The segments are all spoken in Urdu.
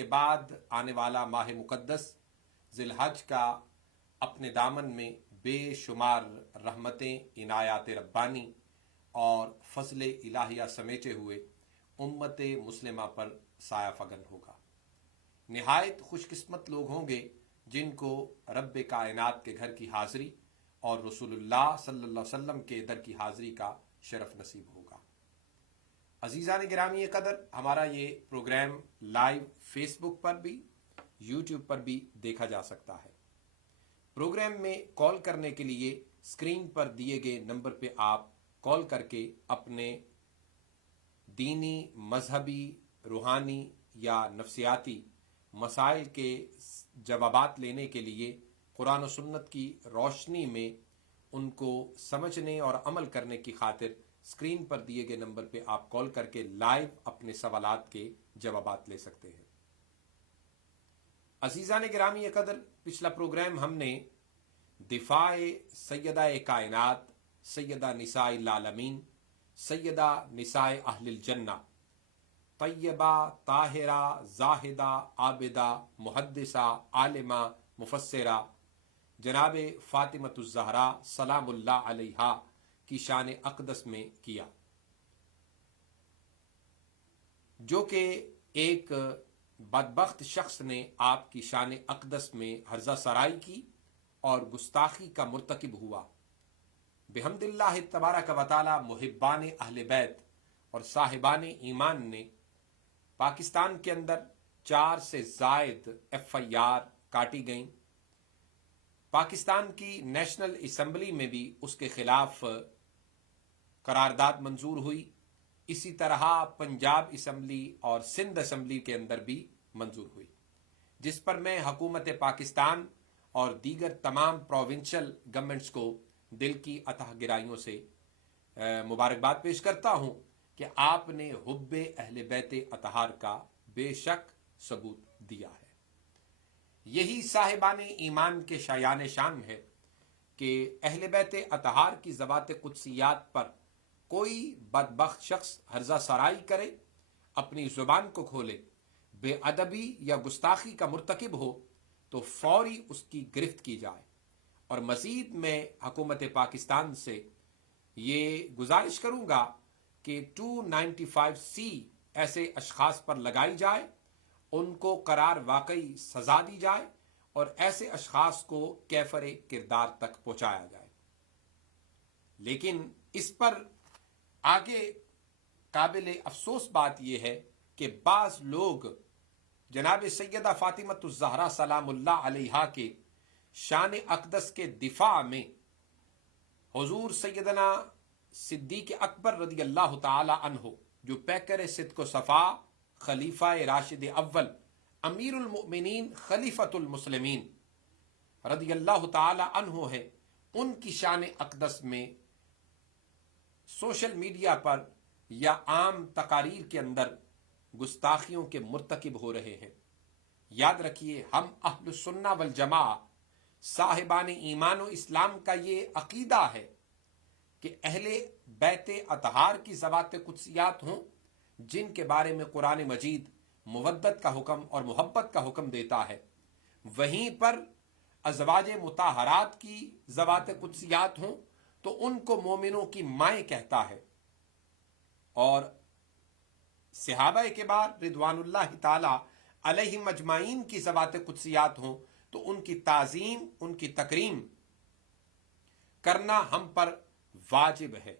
کے بعد آنے والا ماہ مقدس ذی الحج کا اپنے دامن میں بے شمار رحمتیں، عنایات ربانی اور فضل الہیہ سمیٹے ہوئے امت مسلمہ پر سایہ فگن ہوگا۔ نہایت خوش قسمت لوگ ہوں گے جن کو رب کائنات کے گھر کی حاضری اور رسول اللہ صلی اللہ علیہ وسلم کے در کی حاضری کا شرف نصیب ہوگا۔ عزیزان گرامی قدر، ہمارا یہ پروگرام لائیو فیس بک پر بھی یوٹیوب پر بھی دیکھا جا سکتا ہے۔ پروگرام میں کال کرنے کے لیے اسکرین پر دیے گئے نمبر پہ آپ کال کر کے اپنے دینی، مذہبی، روحانی یا نفسیاتی مسائل کے جوابات لینے کے لیے قرآن و سنت کی روشنی میں ان کو سمجھنے اور عمل کرنے کی خاطر اسکرین پر دیے گئے نمبر پہ آپ کال کر کے لائیو اپنے سوالات کے جوابات لے سکتے ہیں۔ عزیزان گرامی قدر، پچھلا پروگرام ہم نے دفاع سیدہ کائنات، سیدہ نساء العالمین، سیدہ نساء اہل الجنہ، طیبہ، طاہرہ، زاہدہ، عابدہ، محدثہ، عالمہ، مفسرہ جناب فاطمۃ الزہرا سلام اللہ علیہا کی شان اقدس میں کیا، جو کہ ایک بدبخت شخص نے آپ کی شان اقدس میں ہرزہ سرائی کی اور گستاخی کا مرتکب ہوا۔ بحمد اللہ تبارک و تعالی محبان اہل بیت اور صاحبان ایمان نے پاکستان کے اندر 4 سے زائد FIR کاٹی گئیں۔ پاکستان کی نیشنل اسمبلی میں بھی اس کے خلاف قرارداد منظور ہوئی، اسی طرح پنجاب اسمبلی اور سندھ اسمبلی کے اندر بھی منظور ہوئی، جس پر میں حکومت پاکستان اور دیگر تمام پروونشل گورنمنٹس کو دل کی اتہ گرائیوں سے مبارکباد پیش کرتا ہوں کہ آپ نے حب اہل بیت اطہار کا بے شک ثبوت دیا ہے۔ یہی صاحبان ایمان کے شایان شان ہے کہ اہل بیت اطہار کی ذوات قدسیات پر کوئی بدبخت شخص ہرزہ سرائی کرے، اپنی زبان کو کھولے، بے ادبی یا گستاخی کا مرتکب ہو تو فوری اس کی گرفت کی جائے۔ اور مزید میں حکومت پاکستان سے یہ گزارش کروں گا کہ 295C ایسے اشخاص پر لگائی جائے، ان کو قرار واقعی سزا دی جائے اور ایسے اشخاص کو کیفر کردار تک پہنچایا جائے۔ لیکن اس پر آگے قابل افسوس بات یہ ہے کہ بعض لوگ جناب سیدہ فاطمۃ الزہرا سلام اللہ علیہا کے شان اقدس کے دفاع میں حضور سیدنا صدیق اکبر رضی اللہ تعالی عنہ، جو پیکر صدق و صفا، خلیفہ راشد اول، امیر المؤمنین، خلیفۃ المسلمین رضی اللہ تعالی عنہ ہے، ان کی شان اقدس میں سوشل میڈیا پر یا عام تقاریر کے اندر گستاخیوں کے مرتکب ہو رہے ہیں۔ یاد رکھیے، ہم اہل السنہ والجماعہ صاحبان ایمان و اسلام کا یہ عقیدہ ہے کہ اہل بیت اطہار کی ذوات قدسیات ہوں جن کے بارے میں قرآن مجید مودت کا حکم اور محبت کا حکم دیتا ہے، وہیں پر ازواج مطہرات کی ذوات قدسیات ہوں تو ان کو مومنوں کی مائیں کہتا ہے، اور صحابہ کبار رضوان اللہ تعالی علیہم اجمعین کی ذوات قدسیات ہوں تو ان کی تعظیم، ان کی تکریم کرنا ہم پر واجب ہے۔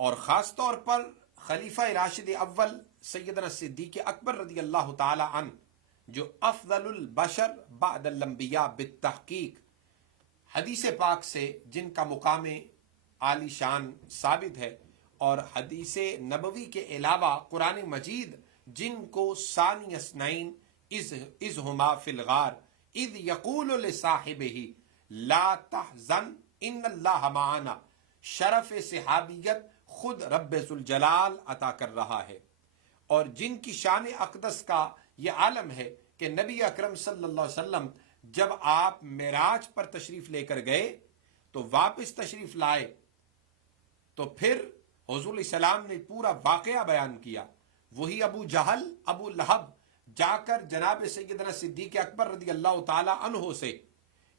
اور خاص طور پر خلیفہ راشد اول سیدنا صدیق اکبر رضی اللہ تعالی عنہ، جو افضل البشر بعد الانبیاء بالتحقیق، حدیث پاک سے جن کا مقام عالی شان ثابت ہے، اور حدیث نبوی کے علاوہ قرآن مجید جن کو ثانی اثنین اذ ہما فی الغار اذ یقول لصاحبہ لا تحزن ان اللہ معنا، شرف صحابیت خود رب ذوالجلال عطا کر رہا ہے، اور جن کی شان اقدس کا یہ عالم ہے کہ نبی اکرم صلی اللہ علیہ وسلم جب آپ معراج پر تشریف لے کر گئے تو واپس تشریف لائے تو پھر حضور علیہ السلام نے پورا واقعہ بیان کیا۔ وہی ابو جہل، ابو لہب جا کر جناب سیدنا صدیق اکبر رضی اللہ تعالی عنہ سے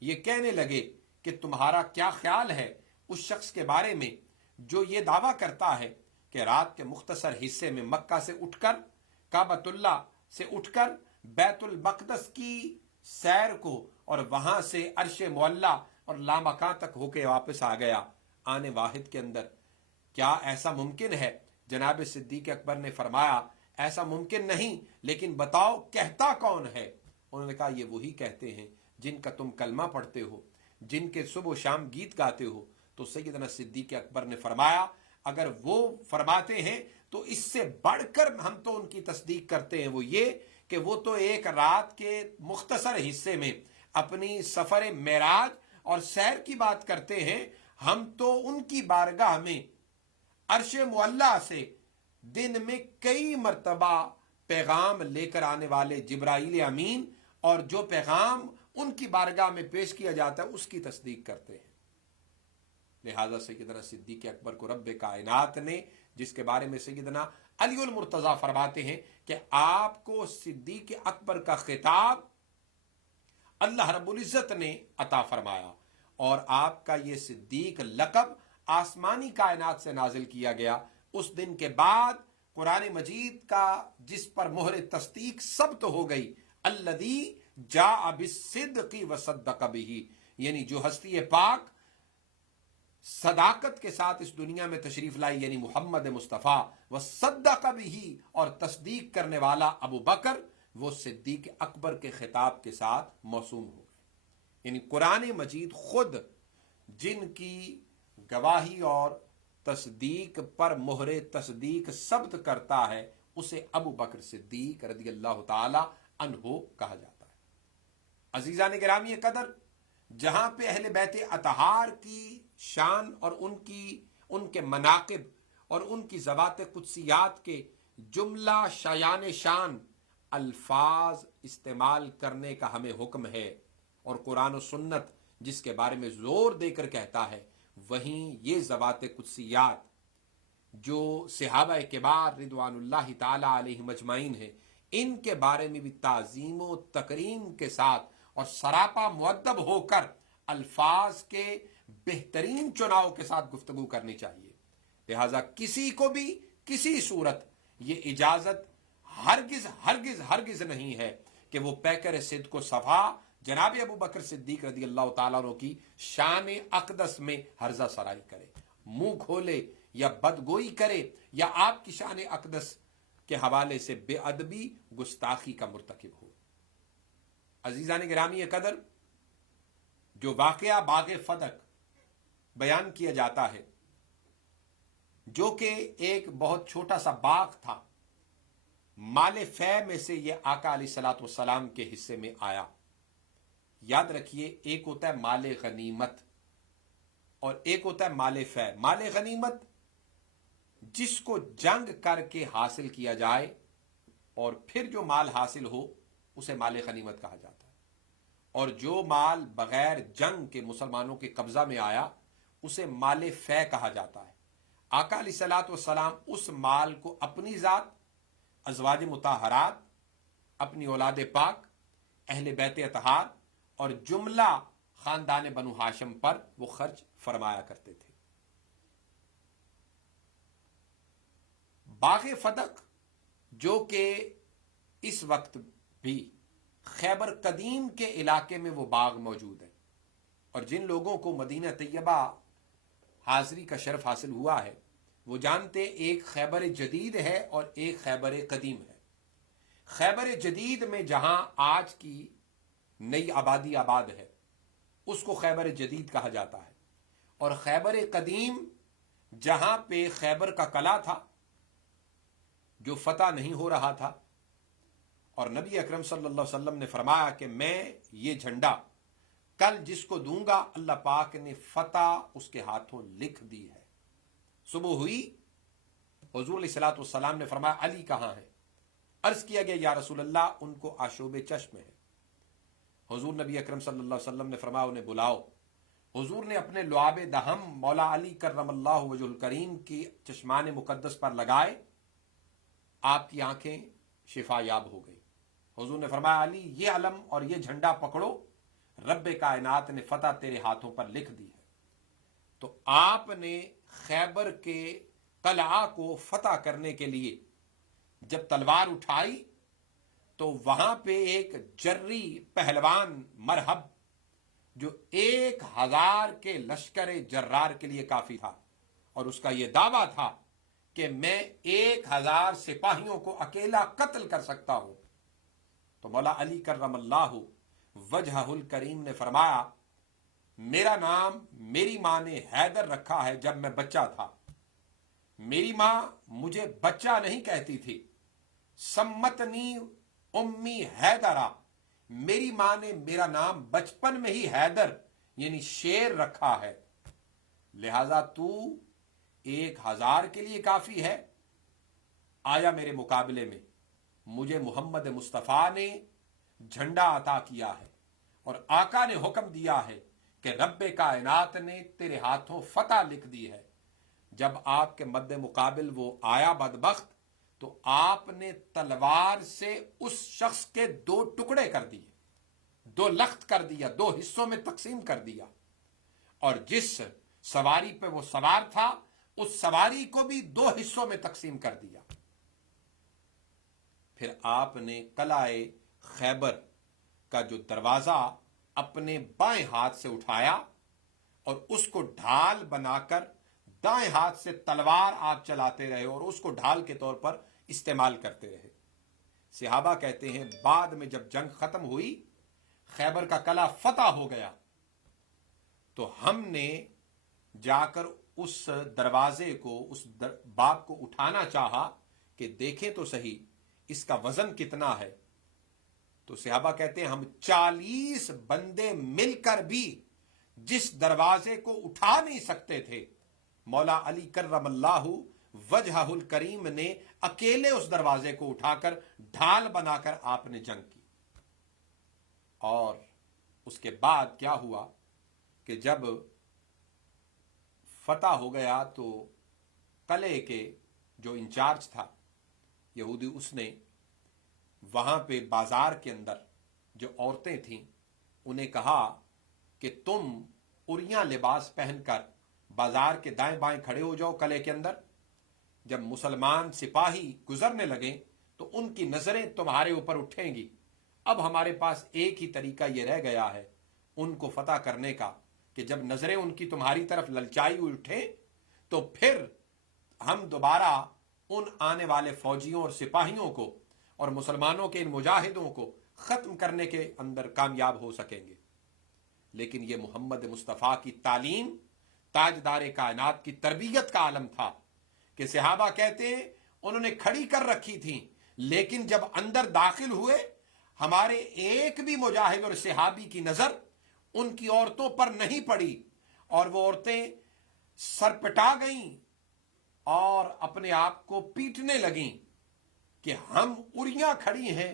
یہ کہنے لگے کہ تمہارا کیا خیال ہے اس شخص کے بارے میں جو یہ دعویٰ کرتا ہے کہ رات کے مختصر حصے میں مکہ سے اٹھ کر کعبۃ اللہ سے اٹھ کر بیت المقدس کی سیر کو اور وہاں سے عرش معلیٰ اور لامکاں تک ہو کے واپس آ گیا آنے واحد کے اندر. کیا ایسا ممکن ہے؟ جناب صدیق اکبر نے فرمایا ایسا ممکن نہیں، لیکن بتاؤ کہتا کون ہے؟ انہوں نے کہا یہ وہی کہتے ہیں جن کا تم کلمہ پڑھتے ہو، جن کے صبح و شام گیت گاتے ہو. تو سیدنا صدیق اکبر نے فرمایا اگر وہ فرماتے ہیں تو اس سے بڑھ کر ہم تو ان کی تصدیق کرتے ہیں، وہ یہ کہ وہ تو ایک رات کے مختصر حصے میں اپنی سفر معراج اور سیر کی بات کرتے ہیں، ہم تو ان کی بارگاہ میں عرش معلیٰ سے دن میں کئی مرتبہ پیغام لے کر آنے والے جبرائیل امین اور جو پیغام ان کی بارگاہ میں پیش کیا جاتا ہے اس کی تصدیق کرتے ہیں. لہذا سیدنا صدیق اکبر کو رب کائنات نے، جس کے بارے میں سیدنا علی المرتضیٰ فرماتے ہیں کہ آپ کو صدیق اکبر کا خطاب اللہ رب العزت نے عطا فرمایا اور آپ کا یہ صدیق لقب آسمانی کائنات سے نازل کیا گیا. اس دن کے بعد قرآن مجید کا جس پر مہر تصدیق ثبت ہو گئی، الذی جاء بالصدق وصدق بہ، یعنی جو ہستی پاک صداقت کے ساتھ اس دنیا میں تشریف لائی، یعنی محمد مصطفیٰ، وصدق بہ، اور تصدیق کرنے والا ابو بکر، وہ صدیق اکبر کے خطاب کے ساتھ موسوم ہو گئے. یعنی قرآن مجید خود جن کی گواہی اور تصدیق پر مہر تصدیق ثبت کرتا ہے اسے ابو بکر صدیق رضی اللہ تعالی عنہ کہا جاتا ہے. عزیزان گرامی قدر، جہاں پہ اہل بیت اطہار کی شان اور ان کے مناقب اور ان کی ذوات قدسیات کے جملہ شایان شان الفاظ استعمال کرنے کا ہمیں حکم ہے، اور قرآن و سنت جس کے بارے میں زور دے کر کہتا ہے، وہیں یہ ذوات قدسیات جو صحابہ کبار رضوان اللہ تعالی علیہم اجمعین ہیں، ان کے بارے میں بھی تعظیم و تکریم کے ساتھ اور سراپا مؤدب ہو کر الفاظ کے بہترین چناؤ کے ساتھ گفتگو کرنی چاہیے. لہذا کسی کو بھی کسی صورت یہ اجازت ہرگز ہرگز ہرگز نہیں ہے کہ وہ پیکر صدق و صفا جناب ابو بکر صدیق رضی اللہ تعالیٰ عنہ کی شان اقدس میں ہرزہ سرائی کرے، منہ کھولے یا بدگوئی کرے یا آپ کی شان اقدس کے حوالے سے بے ادبی گستاخی کا مرتکب ہو. عزیزان گرامی قدر، جو واقعہ باغ فدق بیان کیا جاتا ہے، جو کہ ایک بہت چھوٹا سا باغ تھا، مال فے میں سے یہ آقا علیہ الصلوۃ والسلام کے حصے میں آیا. یاد رکھیے، ایک ہوتا ہے مال غنیمت اور ایک ہوتا ہے مال فے. مال غنیمت جس کو جنگ کر کے حاصل کیا جائے اور پھر جو مال حاصل ہو اسے مال غنیمت کہا جاتا ہے، اور جو مال بغیر جنگ کے مسلمانوں کے قبضہ میں آیا اسے مال فے کہا جاتا ہے. آقا علیہ الصلوۃ والسلام اس مال کو اپنی ذات، ازواج مطہرات، اپنی اولاد پاک، اہل بیت اطہار اور جملہ خاندان بنو ہاشم پر وہ خرچ فرمایا کرتے تھے. باغ فدق جو کہ اس وقت بھی خیبر قدیم کے علاقے میں وہ باغ موجود ہے، اور جن لوگوں کو مدینہ طیبہ حاضری کا شرف حاصل ہوا ہے وہ جانتے ایک خیبر جدید ہے اور ایک خیبر قدیم ہے. خیبر جدید میں جہاں آج کی نئی آبادی آباد ہے اس کو خیبر جدید کہا جاتا ہے، اور خیبر قدیم جہاں پہ خیبر کا قلعہ تھا جو فتح نہیں ہو رہا تھا، اور نبی اکرم صلی اللہ علیہ وسلم نے فرمایا کہ میں یہ جھنڈا کل جس کو دوں گا اللہ پاک نے فتح اس کے ہاتھوں لکھ دی ہے. صبح ہوئی، حضور علیہ الصلوۃ والسلام نے فرمایا علی کہاں ہے؟ عرض کیا گیا یا رسول اللہ ان کو آشوب چشم ہے. حضور نبی اکرم صلی اللہ علیہ وسلم نے فرمایا انہیں بلاؤ. حضور نے اپنے لعاب دہم مولا علی کرم اللہ وجہ الکریم کی چشمان مقدس پر لگائے، آپ کی آنکھیں شفا یاب ہو گئی. حضور نے فرمایا علی یہ علم اور یہ جھنڈا پکڑو، رب کائنات نے فتح تیرے ہاتھوں پر لکھ دی ہے۔ تو آپ نے خیبر کے قلعہ کو فتح کرنے کے لیے جب تلوار اٹھائی تو وہاں پہ ایک جری پہلوان مرہب جو 1000 کے لشکر جرار کے لیے کافی تھا، اور اس کا یہ دعویٰ تھا کہ میں 1000 سپاہیوں کو اکیلا قتل کر سکتا ہوں۔ تو مولا علی کرم اللہ وجہہ الکریم نے فرمایا میرا نام میری ماں نے حیدر رکھا ہے جب میں بچہ تھا، میری ماں مجھے بچہ نہیں کہتی تھی، سمتنی امی حیدرہ، میری ماں نے میرا نام بچپن میں ہی حیدر یعنی شیر رکھا ہے، لہذا تو 1000 کے لیے کافی ہے، آیا میرے مقابلے میں۔ مجھے محمد مصطفیٰ نے جھنڈا عطا کیا ہے اور آقا نے حکم دیا ہے کہ رب کائنات نے تیرے ہاتھوں فتح لکھ دی ہے۔ جب آپ کے مد مقابل وہ آیا بدبخت تو آپ نے تلوار سے اس شخص کے 2 ٹکڑے کر دیے، 2 لخت کر دیا، 2 حصوں میں تقسیم کر دیا، اور جس سواری پہ وہ سوار تھا اس سواری کو بھی 2 حصوں میں تقسیم کر دیا۔ پھر آپ نے قلعہ خیبر کا جو دروازہ اپنے بائیں ہاتھ سے اٹھایا اور اس کو ڈھال بنا کر دائیں ہاتھ سے تلوار آپ چلاتے رہے اور اس کو ڈھال کے طور پر استعمال کرتے رہے۔ صحابہ کہتے ہیں بعد میں جب جنگ ختم ہوئی، خیبر کا قلعہ فتح ہو گیا، تو ہم نے جا کر اس دروازے کو، اس باب کو اٹھانا چاہا کہ دیکھیں تو صحیح اس کا وزن کتنا ہے۔ تو صحابہ کہتے ہیں ہم 40 بندے مل کر بھی جس دروازے کو اٹھا نہیں سکتے تھے، مولا علی کرم اللہ وجہہ الکریم نے اکیلے اس دروازے کو اٹھا کر ڈھال بنا کر آپ نے جنگ کی۔ اور اس کے بعد کیا ہوا کہ جب فتح ہو گیا تو قلعے کے جو انچارج تھا یہودی، اس نے وہاں پہ بازار کے اندر جو عورتیں تھیں انہیں کہا کہ تم اریاں لباس پہن کر بازار کے دائیں بائیں کھڑے ہو جاؤ قلعے کے اندر، جب مسلمان سپاہی گزرنے لگیں تو ان کی نظریں تمہارے اوپر اٹھیں گی۔ اب ہمارے پاس ایک ہی طریقہ یہ رہ گیا ہے ان کو فتح کرنے کا کہ جب نظریں ان کی تمہاری طرف للچائی ہوئی اٹھیں تو پھر ہم دوبارہ ان آنے والے فوجیوں اور سپاہیوں کو اور مسلمانوں کے ان مجاہدوں کو ختم کرنے کے اندر کامیاب ہو سکیں گے۔ لیکن یہ محمد مصطفیٰ کی تعلیم، تاجدار کائنات کی تربیت کا عالم تھا کہ صحابہ کہتے ہیں انہوں نے کھڑی کر رکھی تھی، لیکن جب اندر داخل ہوئے ہمارے ایک بھی مجاہد اور صحابی کی نظر ان کی عورتوں پر نہیں پڑی، اور وہ عورتیں سرپٹا گئیں اور اپنے آپ کو پیٹنے لگیں کہ ہم اریاں کھڑی ہیں،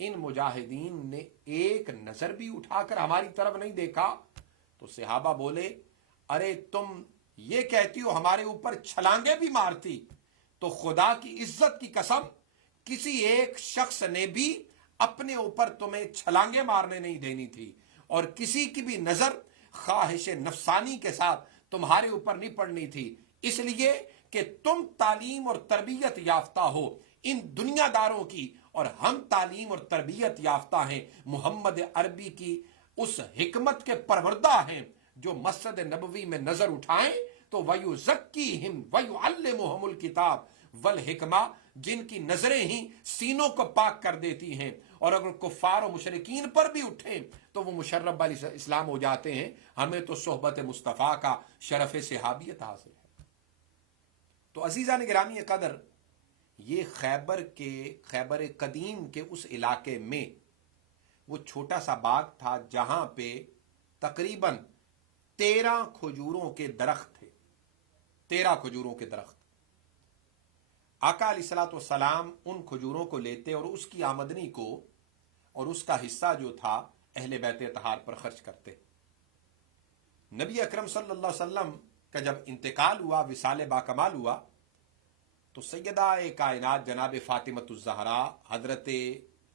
ان مجاہدین نے ایک نظر بھی اٹھا کر ہماری طرف نہیں دیکھا۔ تو صحابہ بولے ارے تم یہ کہتی ہو ہمارے اوپر چھلانگیں بھی مارتی، تو خدا کی عزت کی قسم کسی ایک شخص نے بھی اپنے اوپر تمہیں چھلانگیں مارنے نہیں دینی تھی، اور کسی کی بھی نظر خواہش نفسانی کے ساتھ تمہارے اوپر نہیں پڑنی تھی، اس لیے کہ تم تعلیم اور تربیت یافتہ ہو ان دنیا داروں کی، اور ہم تعلیم اور تربیت یافتہ ہیں محمد عربی کی اس حکمت کے پروردہ ہیں جو مسجد نبوی میں نظر اٹھائیں تو وَيُزَكِّيهِمْ وَيُعَلِّمُهُمُ الْكِتَابَ وَالْحِكْمَةَ، جن کی نظریں ہی سینوں کو پاک کر دیتی ہیں، اور اگر کفار و مشرکین پر بھی اٹھیں تو وہ مشرب علیہ اسلام ہو جاتے ہیں۔ ہمیں تو صحبت مصطفیٰ کا شرف صحابیت حاصل ہے۔ تو عزیزان گرامی قدر، یہ خیبر قدیم کے اس علاقے میں وہ چھوٹا سا باغ تھا جہاں پہ تقریباً 13 کھجوروں کے درخت تھے، 13 کھجوروں کے درخت۔ آقا علیہ الصلوۃ والسلام ان کھجوروں کو لیتے اور اس کی آمدنی کو اور اس کا حصہ جو تھا اہل بیت اطہار پر خرچ کرتے۔ نبی اکرم صلی اللہ علیہ وسلم کا جب انتقال ہوا، وصال باکمال ہوا، تو سیدہ کائنات جناب فاطمۃ الزہرا حضرت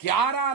11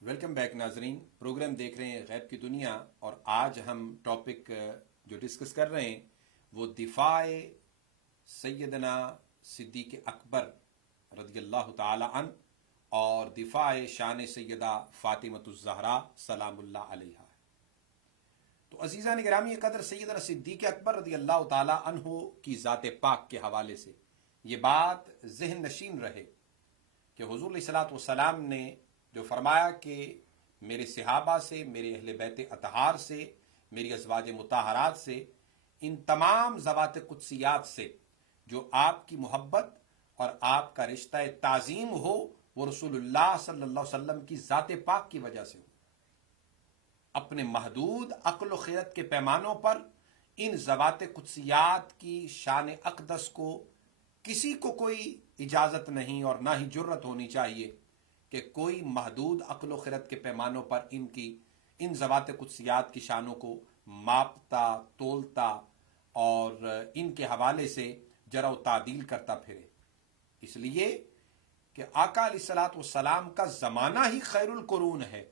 ویلکم بیک ناظرین، پروگرام دیکھ رہے ہیں غیب کی دنیا، اور آج ہم ٹاپک جو ڈسکس کر رہے ہیں وہ دفاع سیدنا صدیق اکبر رضی اللہ تعالی عنہ اور دفاع شان سیدہ فاطمۃ الزہرا سلام اللہ علیہا ہے۔ تو عزیزان گرامی قدر، سیدنا صدیق اکبر رضی اللہ تعالی عنہ کی ذات پاک کے حوالے سے یہ بات ذہن نشین رہے کہ حضور علیہ الصلوۃ والسلام نے جو فرمایا کہ میرے صحابہ سے، میرے اہل بیت اطہار سے، میری ازواج مطہرات سے، ان تمام ذوات قدسیات سے جو آپ کی محبت اور آپ کا رشتہ تعظیم ہو، وہ رسول اللہ صلی اللہ علیہ وسلم کی ذات پاک کی وجہ سے ہو۔ اپنے محدود عقل و خیرت کے پیمانوں پر ان ذوات قدسیات کی شان اقدس کو کسی کو کوئی اجازت نہیں اور نہ ہی جرت ہونی چاہیے کہ کوئی محدود عقل و خیرت کے پیمانوں پر ان ذوات قدسیات کی شانوں کو ماپتا، تولتا اور ان کے حوالے سے جرح و تعدیل کرتا پھرے۔ اس لیے کہ آقا علیہ الصلوۃ والسلام کا زمانہ ہی خیر القرون ہے،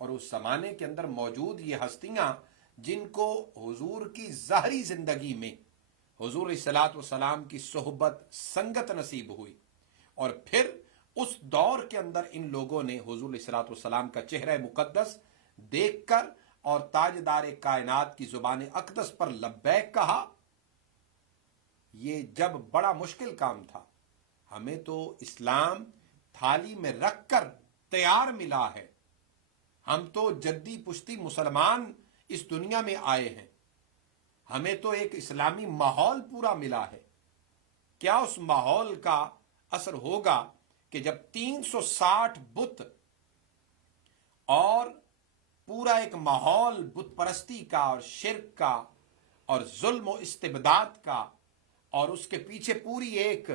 اور اس زمانے کے اندر موجود یہ ہستیاں جن کو حضور کی ظاہری زندگی میں حضور علیہ الصلوۃ والسلام کی صحبت سنگت نصیب ہوئی، اور پھر اس دور کے اندر ان لوگوں نے حضور علیہ الصلوۃ والسلام کا چہرہ مقدس دیکھ کر اور تاجدار کائنات کی زبان اقدس پر لبیک کہا، یہ جب بڑا مشکل کام تھا۔ ہمیں تو اسلام تھالی میں رکھ کر تیار ملا ہے، ہم تو جدی پشتی مسلمان اس دنیا میں آئے ہیں، ہمیں تو ایک اسلامی ماحول پورا ملا ہے۔ کیا اس ماحول کا اثر ہوگا کہ جب 360 بت اور پورا ایک ماحول بت پرستی کا اور شرک کا اور ظلم و استبداد کا، اور اس کے پیچھے پوری ایک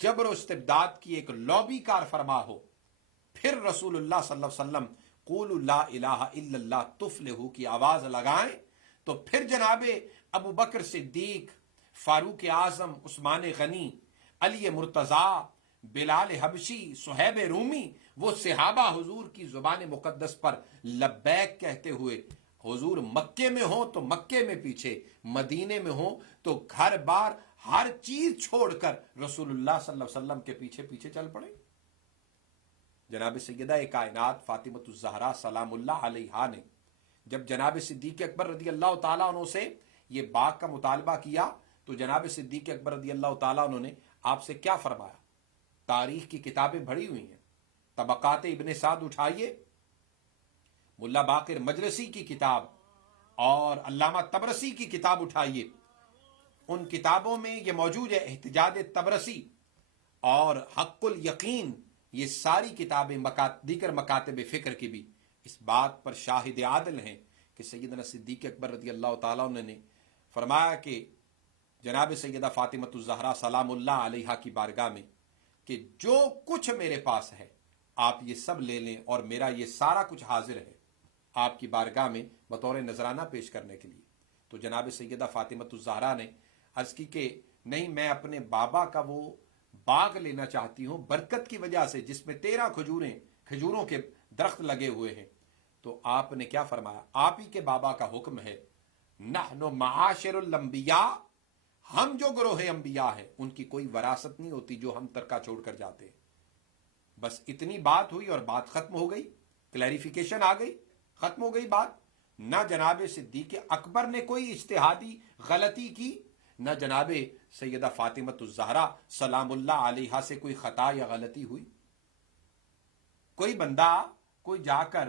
جبر و استبداد کی ایک لابی کار فرما ہو، پھر رسول اللہ صلی اللہ علیہ وسلم قولوا لا الہ الا اللہ تفلحوا کی آواز لگائیں، تو پھر جناب ابو بکر صدیق، فاروق اعظم، عثمان غنی، علی مرتضیٰ، بلال حبشی، صہیب رومی، وہ صحابہ حضور کی زبان مقدس پر لبیک کہتے ہوئے حضور مکے میں ہوں تو مکے میں پیچھے، مدینے میں ہوں تو گھر بار ہر چیز چھوڑ کر رسول اللہ صلی اللہ علیہ وسلم کے پیچھے پیچھے چل پڑے۔ جناب سیدہ کائنات فاطمۃ الزہرا سلام اللہ علیہا نے جب جناب صدیق اکبر رضی اللہ تعالیٰ عنہ سے یہ بات کا مطالبہ کیا، تو جناب صدیق اکبر رضی اللہ تعالیٰ عنہ نے آپ سے کیا فرمایا؟ تاریخ کی کتابیں بھری ہوئی ہیں، طبقات ابن سعد اٹھائیے، ملا باقر مجلسی کی کتاب اور علامہ طبرسی کی کتاب اٹھائیے، ان کتابوں میں یہ موجود ہے۔ احتجاج طبرسی اور حق الیقین، یہ ساری کتابیں دیگر مکاتب فکر کی بھی اس بات پر شاہد عادل ہیں کہ سیدنا صدیق اکبر رضی اللہ تعالیٰ عنہ نے فرمایا کہ جناب سیدہ فاطمۃ الزہرا سلام اللہ علیہا کی بارگاہ میں کہ جو کچھ میرے پاس ہے آپ یہ سب لے لیں، اور میرا یہ سارا کچھ حاضر ہے آپ کی بارگاہ میں بطور نذرانہ پیش کرنے کے لیے۔ تو جناب سیدہ فاطمۃ الزہرا نے عرض کی کہ نہیں، میں اپنے بابا کا وہ باغ لینا چاہتی ہوں برکت کی وجہ سے، جس میں 13 کھجوروں کے درخت لگے ہوئے ہیں۔ تو آپ نے کیا فرمایا؟ آپ ہی کے بابا کا حکم ہے، نحن معاشر الانبیاء، ہم جو گروہ انبیاء ہیں ان کی کوئی وراثت نہیں ہوتی جو ہم ترکہ چھوڑ کر جاتے ہیں۔ بس اتنی بات ہوئی اور بات ختم ہو گئی، کلیریفیکیشن آ گئی، ختم ہو گئی بات۔ نہ جناب صدیق اکبر نے کوئی اجتہادی غلطی کی، نہ جناب سیدہ فاطمۃ الزہرا سلام اللہ علیہا سے کوئی خطا یا غلطی ہوئی۔ کوئی بندہ کوئی جا کر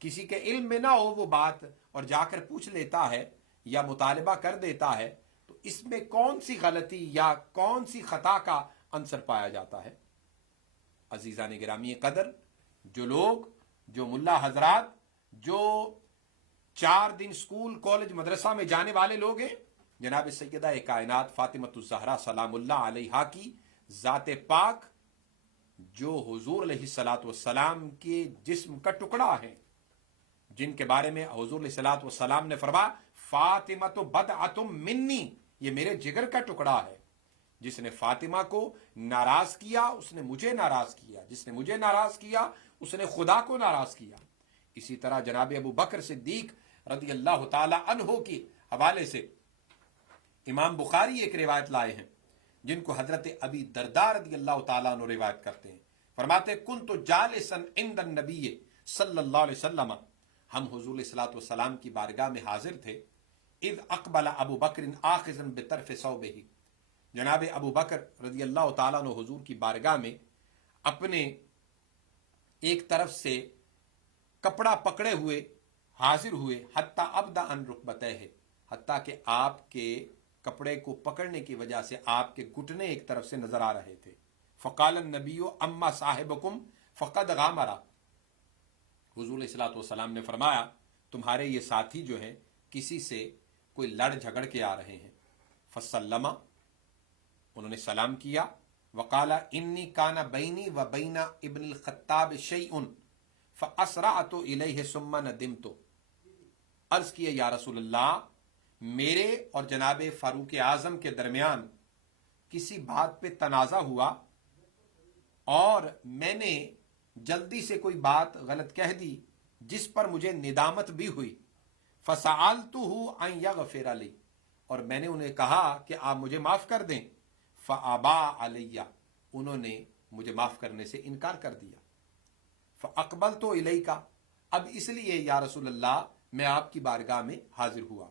کسی کے علم میں نہ ہو وہ بات اور جا کر پوچھ لیتا ہے یا مطالبہ کر دیتا ہے، تو اس میں کون سی غلطی یا کون سی خطا کا عنصر پایا جاتا ہے؟ عزیزان گرامی قدر، جو ملا حضرات جو 4 دن سکول کالج مدرسہ میں جانے والے لوگ ہیں، جناب سیدہ کائنات فاطمۃ الزہرا سلام اللہ علیہا کی ذات پاک جو حضور علیہ الصلوۃ والسلام کے جسم کا ٹکڑا ہے، جن کے بارے میں حضور علیہ الصلوۃ والسلام نے فرمایا فاطمۃ بضعۃ منی، یہ میرے جگر کا ٹکڑا ہے، جس نے فاطمہ کو ناراض کیا اس نے مجھے ناراض کیا، جس نے مجھے ناراض کیا اس نے خدا کو ناراض کیا۔ اسی طرح جناب ابو بکر صدیق رضی اللہ تعالی عنہ کے حوالے سے امام بخاری ایک روایت لائے ہیں جن کو حضرت ابی درداء رضی اللہ تعالیٰ عنہ روایت کرتے ہیں، فرماتے کنت جالسا عند النبی صلی اللہ علیہ وسلم، ہم حضور علیہ الصلوۃ والسلام کی بارگاہ میں حاضر تھے، اذ اقبل ابو بکر آخذا بطرف ثوبہ، جناب ابو بکر رضی اللہ تعالیٰ عنہ حضور کی بارگاہ میں اپنے ایک طرف سے کپڑا پکڑے ہوئے حاضر ہوئے، حتیٰ ابدا ان رکبتیہ، حتیٰ کہ آپ کے کپڑے کو پکڑنے کی وجہ سے آپ کے گھٹنے ایک طرف سے نظر آ رہے تھے۔ فقال النبی اما صاحبکم فقد غامرا، حضور علیہ الصلوۃ والسلام نے فرمایا تمہارے یہ ساتھی جو ہیں کسی سے کوئی لڑ جھگڑ کے آ رہے ہیں۔ فسلم، انہوں نے سلام کیا، وقال انی کان بینی و بین ابن الخطاب شیء فاسرعت الیہ ثم ندمت، عرض کیا یا رسول اللہ میرے اور جناب فاروق اعظم کے درمیان کسی بات پہ تنازع ہوا اور میں نے جلدی سے کوئی بات غلط کہہ دی جس پر مجھے ندامت بھی ہوئی، فسألتہ ان یغفر لی، اور میں نے انہیں کہا کہ آپ مجھے معاف کر دیں، فابا علیہ، انہوں نے مجھے معاف کرنے سے انکار کر دیا۔ فاقبلت الیک، اب اس لیے یا رسول اللہ میں آپ کی بارگاہ میں حاضر ہوا۔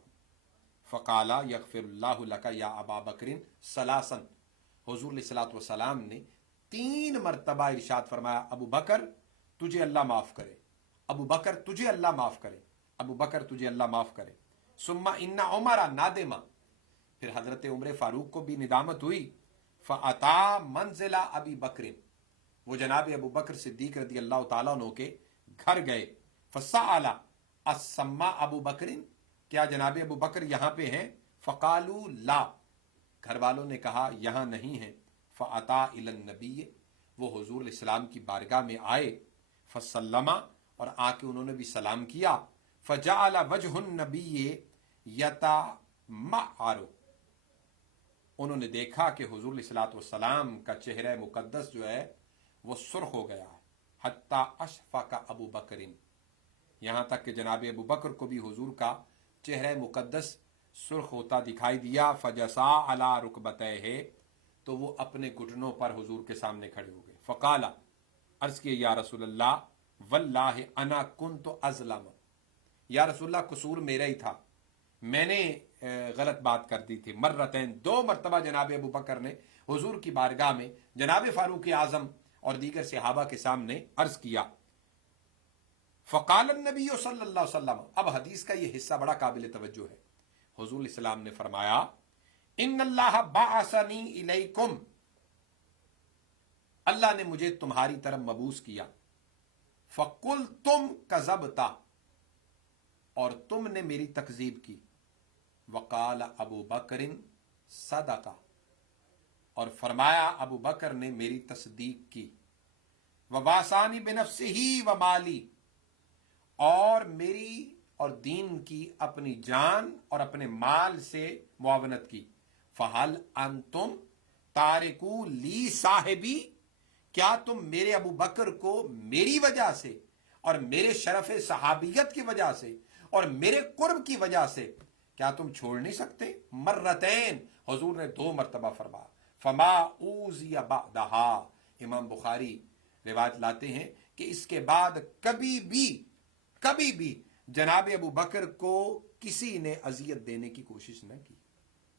فقال یغفر اللہ لک یا ابا بکر ثلاثا، حضور علیہ الصلوۃ والسلام نے 3 مرتبہ ارشاد فرمایا ابو بکر تجھے اللہ معاف کرے، ابو بکر تجھے اللہ معاف کرے، ابو بکر تجھے اللہ معاف کرے۔ ثم ان عمر نادما، پھر حضرت عمر فاروق کو بھی ندامت ہوئی، فاتا منزل ابی بکر، وہ جناب ابو بکر صدیق رضی اللہ تعالیٰ عنہ کے گھر گئے، فسأل اسما ابو بکر، کیا جناب ابو بکر یہاں پہ ہیں؟ فقالوا لا، گھر والوں نے کہا یہاں نہیں ہیں۔ فاتا الی النبی، وہ حضور علیہ السلام کی بارگاہ میں آئے، فسلم، اور آ کے انہوں نے بھی سلام کیا، فجعل وجہ النبی یتمعر، انہوں نے دیکھا کہ حضور علیہ الصلوۃ والسلام کا چہرہ مقدس جو ہے وہ سرخ ہو گیا ہے، حتی اشفق ابو بکر، یہاں تک کہ جناب ابو بکر کو بھی حضور کا چہرہ مقدس سرخ ہوتا دکھائی دیا۔ فجسا علی رکبتیہ، تو وہ اپنے گھٹنوں پر حضور کے سامنے کھڑے ہو گئے۔ فقال، عرض کیا یا رسول اللہ واللہ انا کنت ازلم، یا رسول اللہ قصور میرا ہی تھا، میں نے غلط بات کر دی تھی۔ مرتين، 2 مرتبہ جناب ابو بکر نے حضور کی بارگاہ میں جناب فاروق اعظم اور دیگر صحابہ کے سامنے عرض کیا۔ فقال النبی صلی اللہ علیہ وسلم، اب حدیث کا یہ حصہ بڑا قابل توجہ ہے، حضور علیہ السلام نے فرمایا ان اللہ بعثنی الیکم، اللہ نے مجھے تمہاری طرف مبعوث کیا، فقلتم کذبتا، اور تم نے میری تکذیب کی، وقال ابو بکر صدقہ، اور فرمایا ابو بکر نے میری تصدیق کی، وواسانی بنفسہ ومالی، اور میری اور دین کی اپنی جان اور اپنے مال سے معاونت کی۔ فہل انتم تارکو لی صاحبی، کیا تم میرے ابو بکر کو میری وجہ سے اور میرے شرف صحابیت کی وجہ سے اور میرے قرب کی وجہ سے کیا تم چھوڑ نہیں سکتے؟ مرتين، حضور نے 2 مرتبہ فرمایا۔ فما اوذی بعدہا، امام بخاری روایت لاتے ہیں کہ اس کے بعد کبھی بھی جناب ابو بکر کو کسی نے اذیت دینے کی کوشش نہ کی،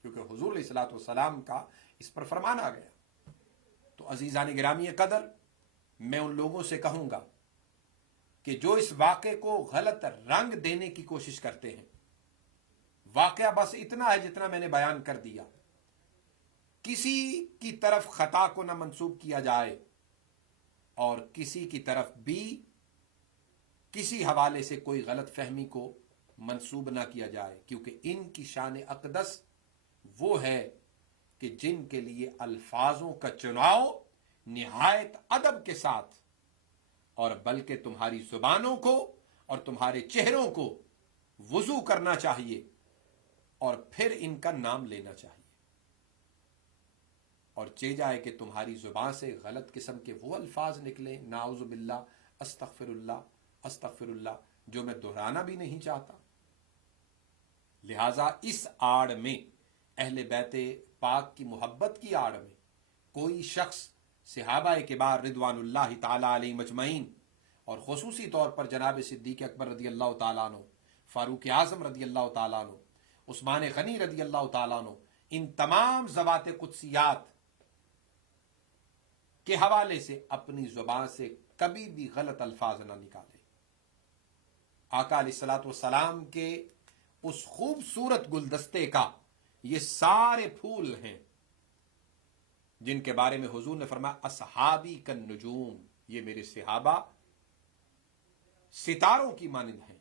کیونکہ حضور علیہ الصلوۃ والسلام کا اس پر فرمان آ گیا۔ تو عزیزان گرامی قدر، میں ان لوگوں سے کہوں گا کہ جو اس واقعے کو غلط رنگ دینے کی کوشش کرتے ہیں، واقعہ بس اتنا ہے جتنا میں نے بیان کر دیا، کسی کی طرف خطا کو نہ منسوب کیا جائے اور کسی کی طرف بھی کسی حوالے سے کوئی غلط فہمی کو منسوب نہ کیا جائے، کیونکہ ان کی شان اقدس وہ ہے کہ جن کے لیے الفاظوں کا چناؤ نہایت ادب کے ساتھ، اور بلکہ تمہاری زبانوں کو اور تمہارے چہروں کو وضو کرنا چاہیے اور پھر ان کا نام لینا چاہیے۔ اور چہ جائے کہ تمہاری زبان سے غلط قسم کے وہ الفاظ نکلیں، نعوذ باللہ، استغفر اللہ، جو میں دہرانا بھی نہیں چاہتا۔ لہٰذا اس آڑ میں، اہل بیت پاک کی محبت کی آڑ میں، کوئی شخص صحابہ کبار رضوان اللہ تعالیٰ علیہ مجمعین، اور خصوصی طور پر جناب صدیق اکبر رضی اللہ تعالیٰ عنہ، فاروق اعظم رضی اللہ تعالیٰ عنہ، عثمان غنی رضی اللہ تعالیٰ عنہ، ان تمام ذوات قدسیات کے حوالے سے اپنی زبان سے کبھی بھی غلط الفاظ نہ نکالے۔ آقا علیہ الصلوۃ والسلام کے اس خوبصورت گلدستے کا یہ سارے پھول ہیں جن کے بارے میں حضور نے فرمایا اصحابی کالنجوم، یہ میرے صحابہ ستاروں کی مانند ہیں،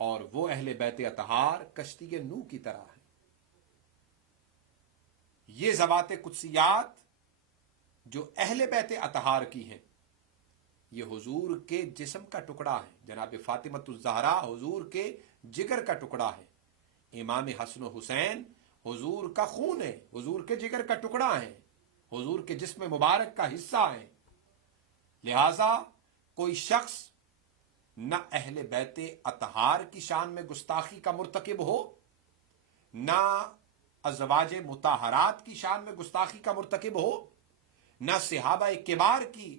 اور وہ اہل بیت اطہار کشتی نوح کی طرح ہیں۔ یہ ذوات قدسیات جو اہل بیت اطہار کی ہیں، یہ حضور کے جسم کا ٹکڑا ہے۔ جناب فاطمۃ الزہرا حضور کے جگر کا ٹکڑا ہے، امام حسن و حسین حضور کا خون ہے، حضور کے جگر کا ٹکڑا ہے، حضور کے جسم مبارک کا حصہ ہے۔ لہذا کوئی شخص نہ اہل بیت اطہار کی شان میں گستاخی کا مرتکب ہو، نہ ازواج مطہرات کی شان میں گستاخی کا مرتکب ہو، نہ صحابہ کبار کی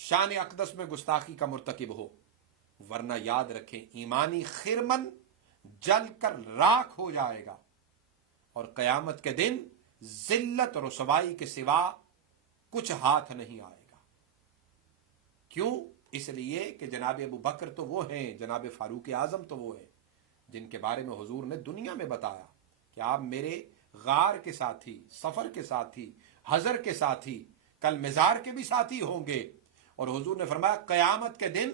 شان اقدس میں گستاخی کا مرتکب ہو، ورنہ یاد رکھیں ایمانی خرمن جل کر راکھ ہو جائے گا، اور قیامت کے دن ذلت اور رسوائی کے سوا کچھ ہاتھ نہیں آئے گا۔ کیوں؟ اس لیے کہ جناب ابو بکر تو وہ ہیں، جناب فاروق اعظم تو وہ ہیں جن کے بارے میں حضور نے دنیا میں بتایا کہ آپ میرے غار کے ساتھی، سفر کے ساتھی، حضر کے ساتھی، کل مزار کے بھی ساتھی ہوں گے۔ اور حضور نے فرمایا قیامت کے دن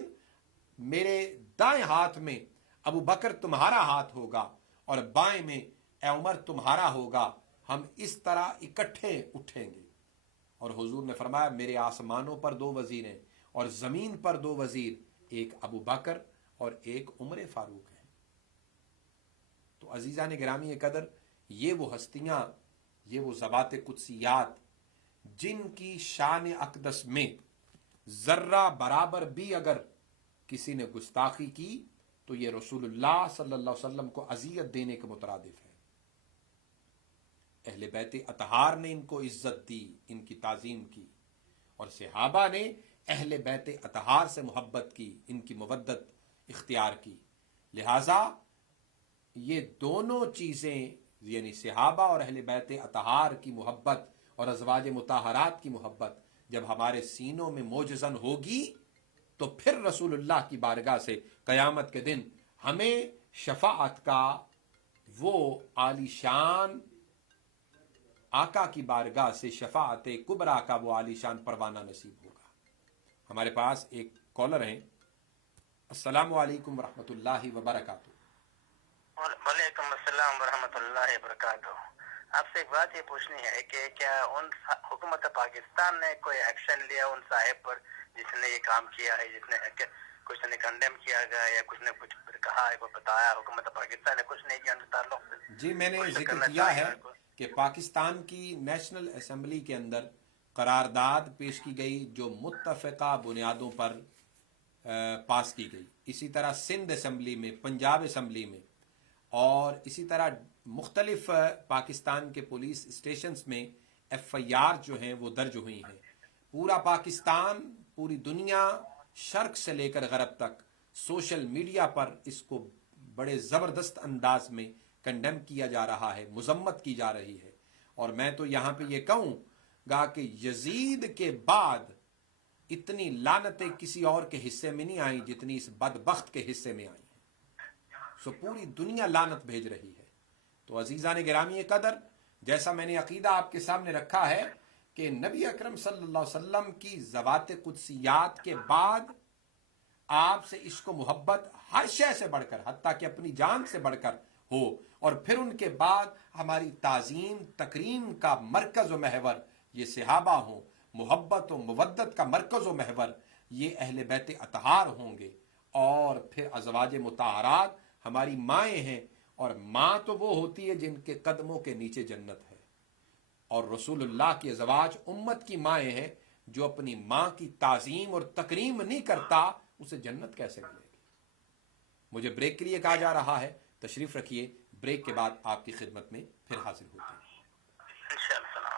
میرے دائیں ہاتھ میں ابو بکر تمہارا ہاتھ ہوگا اور بائیں میں اے عمر تمہارا ہوگا، ہم اس طرح اکٹھے اٹھیں گے۔ اور حضور نے فرمایا میرے آسمانوں پر 2 وزیر ہیں اور زمین پر 2 وزیر، ایک ابو بکر اور ایک عمر فاروق ہیں۔ تو عزیزان گرامی قدر، یہ وہ ہستیاں، یہ وہ ذوات قدسیات جن کی شان اقدس میں ذرہ برابر بھی اگر کسی نے گستاخی کی تو یہ رسول اللہ صلی اللہ علیہ وسلم کو اذیت دینے کے مترادف ہے۔ اہل بیت اطہار نے ان کو عزت دی، ان کی تعظیم کی، اور صحابہ نے اہل بیت اطہار سے محبت کی، ان کی مودت اختیار کی۔ لہٰذا یہ دونوں چیزیں، یعنی صحابہ اور اہل بیت اطہار کی محبت اور ازواج مطہرات کی محبت جب ہمارے سینوں میں موجزن ہوگی تو پھر رسول اللہ کی بارگاہ سے قیامت کے دن ہمیں شفاعت کا وہ عالی شان، آقا کی بارگاہ سے شفاعت کبریٰ کا وہ عالی شان پروانہ نصیب ہوگا۔ ہمارے پاس ایک کالر ہیں۔ السلام علیکم ورحمۃ اللہ وبرکاتہ۔ وعلیکم السلام ورحمۃ اللہ وبرکاتہ۔ آپ سے ایک بات یہ پوچھنی ہے کہ کیا ان حکومت پاکستان نے کوئی ایکشن لیا ان صاحب پر جس نے یہ کام کیا ہے، جس نے کچھ نے کنڈیم کیا گیا یا کچھ نے کچھ کہا ہے، وہ بتایا حکومت پاکستان نے کچھ نہیں کیا ان کے تعلق سے؟ جی میں نے ذکر کیا ہے کہ پاکستان کی نیشنل اسمبلی کے اندر قرارداد پیش کی گئی جو متفقہ بنیادوں پر پاس کی گئی، اسی طرح سندھ اسمبلی میں، پنجاب اسمبلی میں، اور اسی طرح مختلف پاکستان کے پولیس اسٹیشنز میں ایف آئی آر جو ہیں وہ درج ہوئی ہیں۔ پورا پاکستان، پوری دنیا، شرق سے لے کر غرب تک سوشل میڈیا پر اس کو بڑے زبردست انداز میں کنڈیم کیا جا رہا ہے، مذمت کی جا رہی ہے۔ اور میں تو یہاں پہ یہ کہوں گا کہ یزید کے بعد اتنی لعنتیں کسی اور کے حصے میں نہیں آئیں جتنی اس بدبخت کے حصے میں آئی ہیں۔ سو پوری دنیا لعنت بھیج رہی ہے۔ تو عزیزان گرامی قدر، جیسا میں نے عقیدہ آپ کے سامنے رکھا ہے کہ نبی اکرم صلی اللہ علیہ وسلم کی ذوات قدسیات کے بعد آپ سے عشق و محبت ہر شے سے بڑھ کر، حتیٰ کہ اپنی جان سے بڑھ کر ہو، اور پھر ان کے بعد ہماری تعظیم تکریم کا مرکز و محور یہ صحابہ ہوں، محبت و مودت کا مرکز و محور یہ اہل بیت اطہار ہوں گے، اور پھر ازواج مطہرات ہماری مائیں ہیں، اور ماں تو وہ ہوتی ہے جن کے قدموں کے نیچے جنت ہے۔ اور رسول اللہ کی ازواج امت کی مائیں ہیں. جو اپنی ماں کی تعظیم اور تکریم نہیں کرتا اسے جنت کیسے ملے گی؟ مجھے بریک کے لیے کہا جا رہا ہے، تشریف رکھیے. بریک کے بعد آپ کی خدمت میں پھر حاضر ہوتے ہیں. انشاءاللہ. السلام علیکم.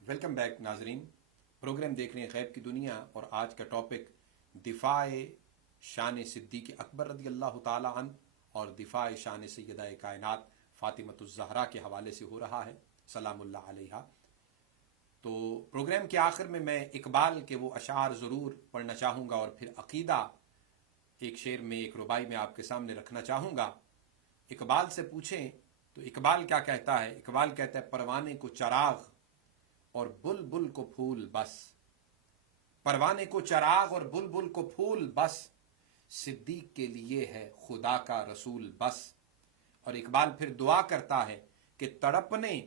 ویلکم بیک ناظرین. پروگرام دیکھ رہے ہیں غیب کی دنیا، اور آج کا ٹاپک دفاع شان صدیق اکبر رضی اللہ تعالی عنہ اور دفاع شان سیدہ کائنات فاطمۃ الزہرا کے حوالے سے ہو رہا ہے، سلام اللہ علیہا. تو پروگرام کے آخر میں اقبال کے وہ اشعار ضرور پڑھنا چاہوں گا، اور پھر عقیدہ ایک شعر میں، ایک ربائی میں آپ کے سامنے رکھنا چاہوں گا. اقبال سے پوچھیں تو اقبال کیا کہتا ہے؟ اقبال کہتا ہے پروانے کو چراغ اور بلبل کو پھول بس، پروانے کو چراغ اور بلبل کو پھول بس، صدیق کے لیے ہے خدا کا رسول بس. اور اقبال پھر دعا کرتا ہے کہ تڑپنے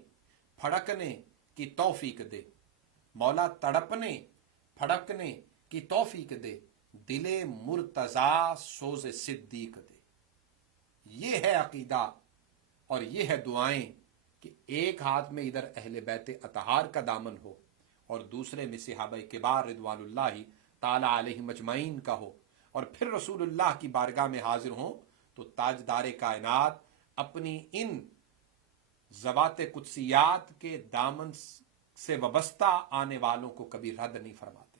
پھڑکنے کی توفیق دے، مولا تڑپنے پھڑکنے کی توفیق دے، دل مرتضی سوز صدیق دے. یہ ہے عقیدہ اور یہ ہے دعائیں کہ ایک ہاتھ میں ادھر اہل بیت اطہار کا دامن ہو اور دوسرے میں صحابہ کبار رضوان اللہ تعالی علیہم اجمعین کا ہو، اور پھر رسول اللہ کی بارگاہ میں حاضر ہوں تو تاجدار کائنات اپنی ان ذوات قدسیات کے دامن سے وابستہ آنے والوں کو کبھی رد نہیں فرماتے.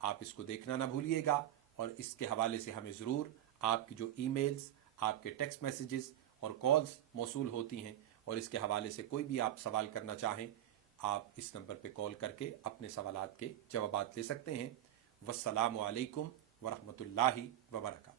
آپ اس کو دیکھنا نہ بھولیے گا، اور اس کے حوالے سے ہمیں ضرور آپ کی جو ای میلز، آپ کے ٹیکسٹ میسیجز اور کالز موصول ہوتی ہیں، اور اس کے حوالے سے کوئی بھی آپ سوال کرنا چاہیں، آپ اس نمبر پہ کال کر کے اپنے سوالات کے جوابات لے سکتے ہیں۔ والسلام علیکم ورحمۃ اللہ وبرکاتہ۔